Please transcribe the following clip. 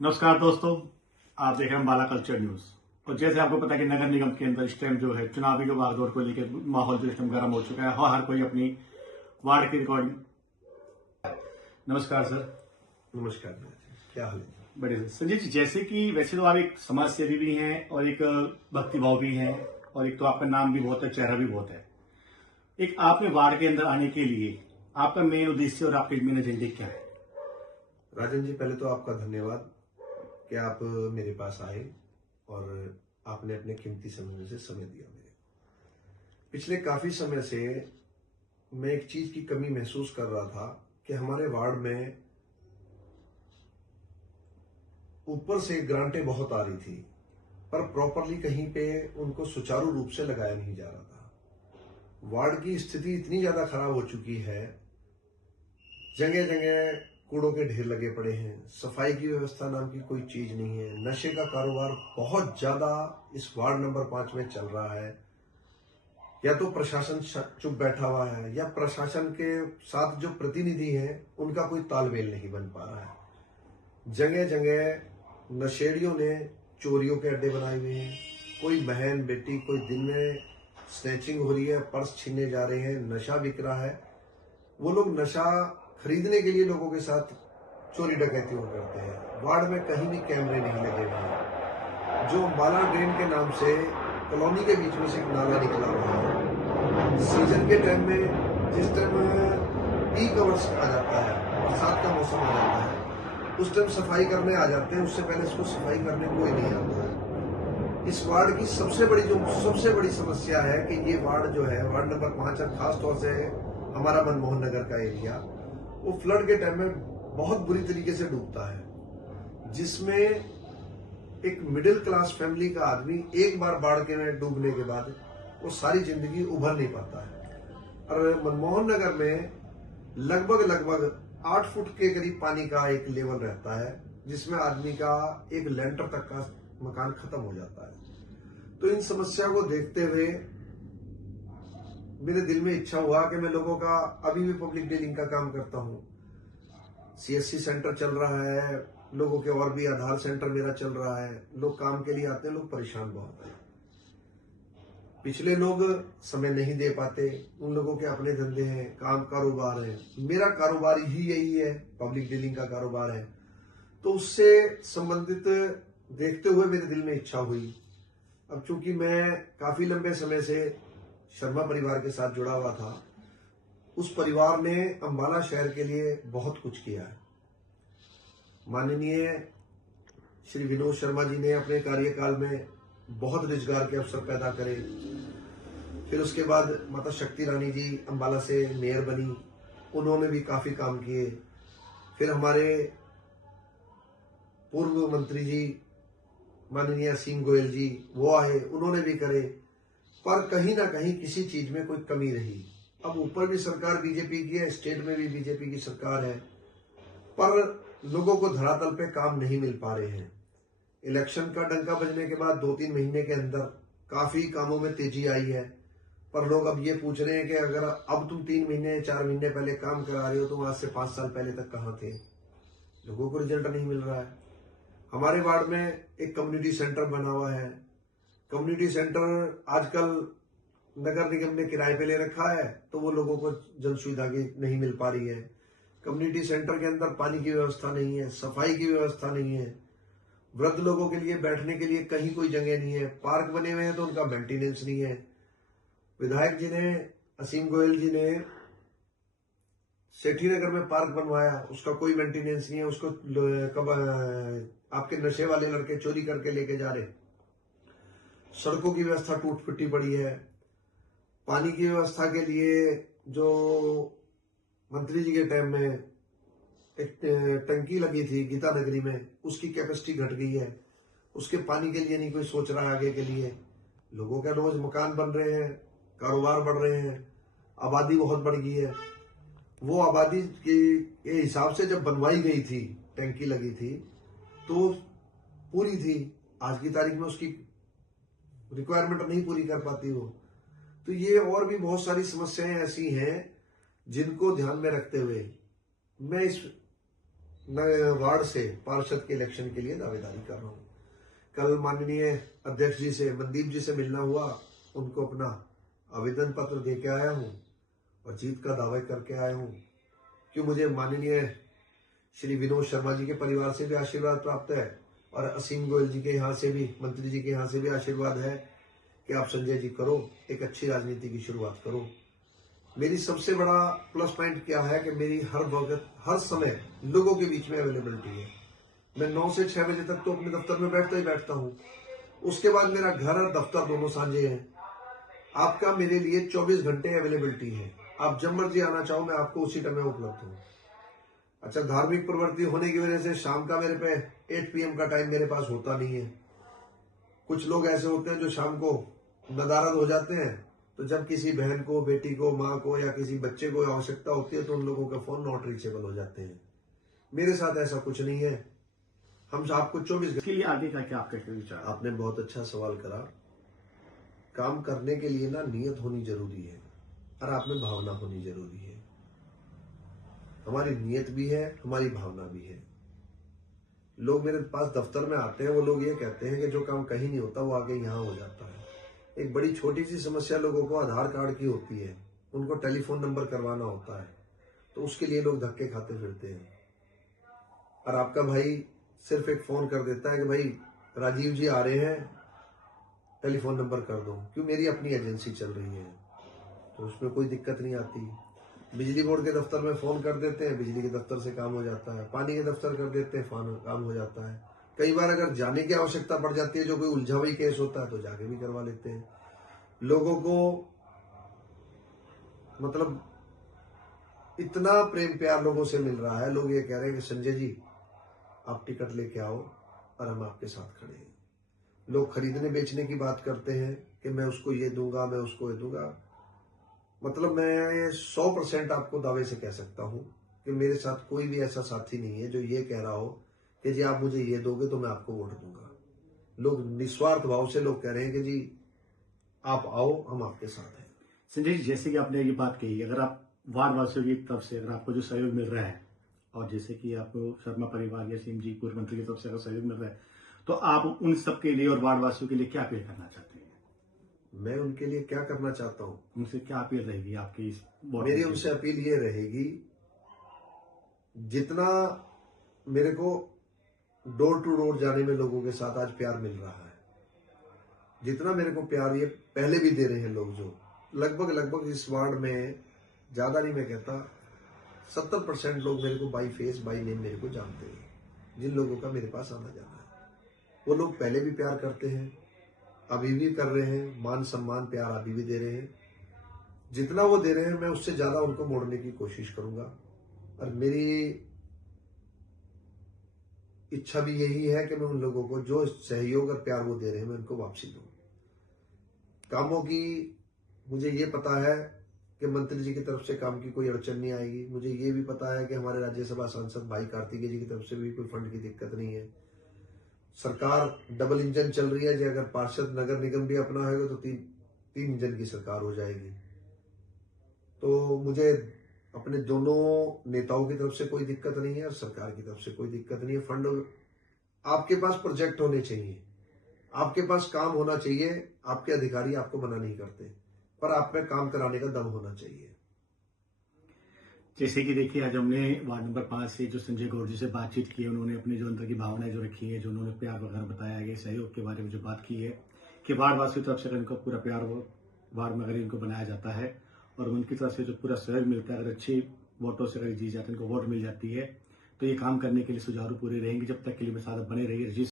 नमस्कार दोस्तों, आप देख रहे हैं अम्बाला कल्चर न्यूज। और जैसे आपको पता है कि नगर निगम के अंदर इस टाइम जो है चुनावी जो भागदौड़ को लेकर माहौल जो इस टाइम गर्म हो चुका है और हर कोई अपनी वार्ड की रिकॉर्डिंग। नमस्कार सर। नमस्कार। क्या हाल है? बढ़िया सर। संजय जी, जैसे कि वैसे तो आप एक समाज सेवी भी हैं और एक भक्तिभाव भी हैं और एक तो आपका नाम भी बहुत है, चेहरा भी बहुत है। एक आपने वार्ड के अंदर आने के लिए आपका मेन उद्देश्य और आपके मेन एजेंडे क्या है? राजन जी, पहले तो आपका धन्यवाद कि आप मेरे पास आए और आपने अपने कीमती समय में से समय दिया। मेरे पिछले काफी समय से मैं एक चीज की कमी महसूस कर रहा था कि हमारे वार्ड में ऊपर से ग्रांटें बहुत आ रही थी, पर प्रॉपरली कहीं पे उनको सुचारू रूप से लगाया नहीं जा रहा था। वार्ड की स्थिति इतनी ज्यादा खराब हो चुकी है, जगह जगह कूड़ों के ढेर लगे पड़े हैं, सफाई की व्यवस्था नाम की कोई चीज नहीं है, नशे का कारोबार बहुत ज्यादा इस वार्ड नंबर 5 में चल रहा है। या तो प्रशासन चुप बैठा हुआ है या प्रशासन के साथ जो प्रतिनिधि हैं उनका कोई तालमेल नहीं बन पा रहा है। जगह जगह नशेड़ियों ने चोरियों के अड्डे बनाए हुए हैं। कोई बहन बेटी, कोई दिन में स्नैचिंग हो रही है, पर्स छीने जा रहे हैं, नशा बिक रहा है। वो लोग नशा खरीदने के लिए लोगों के साथ चोरी डकैतियों करते हैं। वार्ड में कहीं भी कैमरे नहीं लगे हुए हैं। जो अम्बाला ड्रेन के नाम से कॉलोनी के बीच में से एक नाला निकला हुआ है, सीजन के टाइम में जिस टाइम पीक आवर्स आ जाता है, बरसात का मौसम आ जाता है, उस टाइम सफाई करने आ जाते हैं। उससे पहले इसको सफाई करने कोई नहीं आता है। इस वार्ड की सबसे बड़ी समस्या है कि ये वार्ड जो है, वार्ड नंबर 5 है, खास तौर से हमारा मनमोहन नगर का एरिया, वो फ्लड के टाइम में बहुत बुरी तरीके से डूबता है, जिसमें एक मिडिल क्लास फैमिली का आदमी एक बार बाढ़ के में डूबने के बाद वो सारी जिंदगी उभर नहीं पाता है। और मनमोहन नगर में लगभग 8 फुट के करीब पानी का एक लेवल रहता है, जिसमें आदमी का एक लेंटर तक का मकान खत्म हो जाता है। तो इन समस्या को देखते हुए मेरे दिल में इच्छा हुआ कि मैं लोगों का, अभी भी पब्लिक डीलिंग का काम करता हूँ, सीएससी सेंटर चल रहा है, लोगों के और भी आधार सेंटर मेरा चल रहा है। लोग काम के लिए आते हैं, लोग परेशान बहुत हैं। पिछले लोग समय नहीं दे पाते, उन लोगों के अपने धंधे हैं, काम कारोबार है। मेरा कारोबार ही यही है, पब्लिक डीलिंग का कारोबार है। तो उससे संबंधित देखते हुए मेरे दिल में इच्छा हुई। अब चूंकि मैं काफी लंबे समय से शर्मा परिवार के साथ जुड़ा हुआ था, उस परिवार ने अम्बाला शहर के लिए बहुत कुछ किया है। माननीय श्री विनोद शर्मा जी ने अपने कार्यकाल में बहुत रोजगार के अवसर पैदा करे। फिर उसके बाद माता शक्ति रानी जी अम्बाला से मेयर बनी, उन्होंने भी काफी काम किए। फिर हमारे पूर्व मंत्री जी माननीय असीम गोयल जी, वो आए, उन्होंने भी करे, पर कहीं ना कहीं किसी चीज में कोई कमी रही। अब ऊपर भी सरकार बीजेपी की है, स्टेट में भी बीजेपी की सरकार है, पर लोगों को धरातल पे काम नहीं मिल पा रहे हैं। इलेक्शन का डंका बजने के बाद 2-3 महीने के अंदर काफी कामों में तेजी आई है, पर लोग अब ये पूछ रहे हैं कि अगर अब तुम 3 महीने 4 महीने पहले काम करा रहे हो, तो आज से 5 साल पहले तक कहाँ थे? लोगों को रिजल्ट नहीं मिल रहा है। हमारे वार्ड में एक कम्युनिटी सेंटर बना हुआ है। कम्युनिटी सेंटर आजकल नगर निगम ने किराए पे ले रखा है, तो वो लोगों को जन सुविधा की नहीं मिल पा रही है। कम्युनिटी सेंटर के अंदर पानी की व्यवस्था नहीं है, सफाई की व्यवस्था नहीं है, वृद्ध लोगों के लिए बैठने के लिए कहीं कोई जगह नहीं है, पार्क बने हुए हैं तो उनका मेंटेनेंस नहीं है। विधायक जी ने, असीम गोयल जी ने सेठी नगर में पार्क बनवाया, उसका कोई मेंटेनेंस नहीं है। उसको कब आपके नशे वाले लड़के चोरी करके लेके जा रहे। सड़कों की व्यवस्था टूट फुटी पड़ी है। पानी की व्यवस्था के लिए जो मंत्री जी के टाइम में एक टंकी लगी थी गीता नगरी में, उसकी कैपेसिटी घट गई है। उसके पानी के लिए नहीं कोई सोच रहा है आगे के लिए। लोगों के रोज मकान बन रहे हैं, कारोबार बढ़ रहे हैं, आबादी बहुत बढ़ गई है। वो आबादी के हिसाब से जब बनवाई गई थी, टंकी लगी थी, तो पूरी थी। आज की तारीख में उसकी रिक्वायरमेंट नहीं पूरी कर पाती वो। तो ये और भी बहुत सारी समस्याएं ऐसी हैं जिनको ध्यान में रखते हुए मैं इस नए वार्ड से पार्षद के इलेक्शन के लिए दावेदारी कर रहा हूँ। कल माननीय अध्यक्ष जी से, मनदीप जी से मिलना हुआ, उनको अपना आवेदन पत्र दे के आया हूँ और जीत का दावा करके आया हूँ कि मुझे माननीय श्री विनोद शर्मा जी के परिवार से भी आशीर्वाद प्राप्त है और असीम गोयल जी के यहाँ से भी, मंत्री जी के यहाँ से भी आशीर्वाद है कि आप संजय जी करो, एक अच्छी राजनीति की शुरुआत करो। मेरी सबसे बड़ा प्लस पॉइंट क्या है कि मेरी हर वक्त, हर समय लोगों के बीच में अवेलेबिलिटी है। मैं 9 से 6 बजे तक तो अपने दफ्तर में बैठता ही बैठता हूँ। उसके बाद मेरा घर और दफ्तर दोनों साझे हैं। आपका मेरे लिए 24 घंटे अवेलेबिलिटी है। आप जब मर्जी आना चाहो, मैं आपको उसी टाइम में उपलब्ध हूँ। अच्छा, धार्मिक प्रवृत्ति होने की वजह से शाम का मेरे पे 8 PM का टाइम मेरे पास होता नहीं है। कुछ लोग ऐसे होते हैं जो शाम को नदारद हो जाते हैं, तो जब किसी बहन को, बेटी को, माँ को या किसी बच्चे को आवश्यकता होती है तो उन लोगों के फोन नॉट रीचेबल हो जाते हैं। मेरे साथ ऐसा कुछ नहीं है। हम आपको 24 इसके लिए आगे का क्या आपका विचार? आपने बहुत अच्छा सवाल करा। काम करने के लिए ना नियत होनी जरूरी है और आप में भावना होनी जरूरी है। हमारी नियत भी है, हमारी भावना भी है। लोग मेरे पास दफ्तर में आते हैं, वो लोग ये कहते हैं कि जो काम कहीं नहीं होता वो आगे यहाँ हो जाता है। एक बड़ी छोटी सी समस्या लोगों को आधार कार्ड की होती है, उनको टेलीफोन नंबर करवाना होता है, तो उसके लिए लोग धक्के खाते फिरते हैं। और आपका भाई सिर्फ एक फोन कर देता है कि भाई राजीव जी आ रहे हैं, टेलीफोन नंबर कर दो, क्यों, मेरी अपनी एजेंसी चल रही है, तो उसमें कोई दिक्कत नहीं आती। बिजली बोर्ड के दफ्तर में फोन कर देते हैं, बिजली के दफ्तर से काम हो जाता है। पानी के दफ्तर कर देते हैं, काम हो जाता है। कई बार अगर जाने की आवश्यकता पड़ जाती है, जो कोई उलझा हुई केस होता है, तो जाके भी करवा लेते हैं। लोगों को मतलब इतना प्रेम प्यार लोगों से मिल रहा है, लोग ये कह रहे हैं कि संजय जी आप टिकट लेके आओ और हम आपके साथ खड़े हैं। लोग खरीदने बेचने की बात करते हैं कि मैं उसको ये दूंगा, मैं उसको ये दूंगा। मतलब मैं 100% आपको दावे से कह सकता हूं कि मेरे साथ कोई भी ऐसा साथी नहीं है जो ये कह रहा हो कि जी आप मुझे ये दोगे तो मैं आपको वोट दूंगा। लोग निस्वार्थ भाव से लोग कह रहे हैं कि जी आप आओ, हम आपके साथ हैं। संजय जी, जैसे कि आपने ये बात कही, अगर आप वार्ड वासियों की तरफ से अगर आपको जो सहयोग मिल रहा है, और जैसे कि आपको शर्मा परिवार या सिंह जी पूर्व मंत्री की तरफ से अगर सहयोग मिल रहा है, तो आप उन सब के लिए और वार्ड वासियों के लिए क्या अपील करना चाहते हैं? मैं उनके लिए क्या करना चाहता हूं, उनसे क्या अपील रहेगी आपकी इस मेरी उनसे अपील ये रहेगी, जितना मेरे को डोर टू डोर जाने में लोगों के साथ आज प्यार मिल रहा है, जितना मेरे को प्यार ये पहले भी दे रहे हैं लोग, जो लगभग इस वार्ड में, ज्यादा नहीं मैं कहता, 70% लोग मेरे को बाई फेस बाई नेम मेरे को जानते हैं। जिन लोगों का मेरे पास आना जाना है, वो लोग पहले भी प्यार करते हैं, अभी भी कर रहे हैं, मान सम्मान प्यार अभी भी दे रहे हैं। जितना वो दे रहे हैं मैं उससे ज्यादा उनको मोड़ने की कोशिश करूंगा। और मेरी इच्छा भी यही है कि मैं उन लोगों को जो सहयोग और प्यार वो दे रहे हैं मैं उनको वापसी दूं। कामों की मुझे ये पता है कि मंत्री जी की तरफ से काम की कोई अड़चन नहीं आएगी। मुझे ये भी पता है कि हमारे राज्यसभा सांसद भाई कार्तिकेय जी की तरफ से भी कोई फंड की दिक्कत नहीं है। सरकार डबल इंजन चल रही है, जो अगर पार्षद नगर निगम भी अपना होगा तो तीन इंजन की सरकार हो जाएगी। तो मुझे अपने दोनों नेताओं की तरफ से कोई दिक्कत नहीं है और सरकार की तरफ से कोई दिक्कत नहीं है। फंड, आपके पास प्रोजेक्ट होने चाहिए, आपके पास काम होना चाहिए। आपके अधिकारी आपको मना नहीं करते, पर आप में काम कराने का दम होना चाहिए। जैसे कि देखिए, आज हमने वार्ड नंबर 5 से जो संजय गौड़ जी से बातचीत की है, उन्होंने अपनी जो अंदर की भावनाएं जो रखी है, जो उन्होंने प्यार वगैरह बताया गया, सहयोग के बारे में जो बात की है कि वार्ड वासियों की तरफ से अगर इनको पूरा प्यार वार्ड में अगर इनको बनाया जाता है और उनकी तरफ से जो पूरा सहयोग मिलता है, अगर अच्छे वोटों से अगर जी जाते हैं, इनको वोट मिल जाती है, तो ये काम करने के लिए सुचारू पूरे रहेंगे। जब तक के लिए साथ बने रहिए।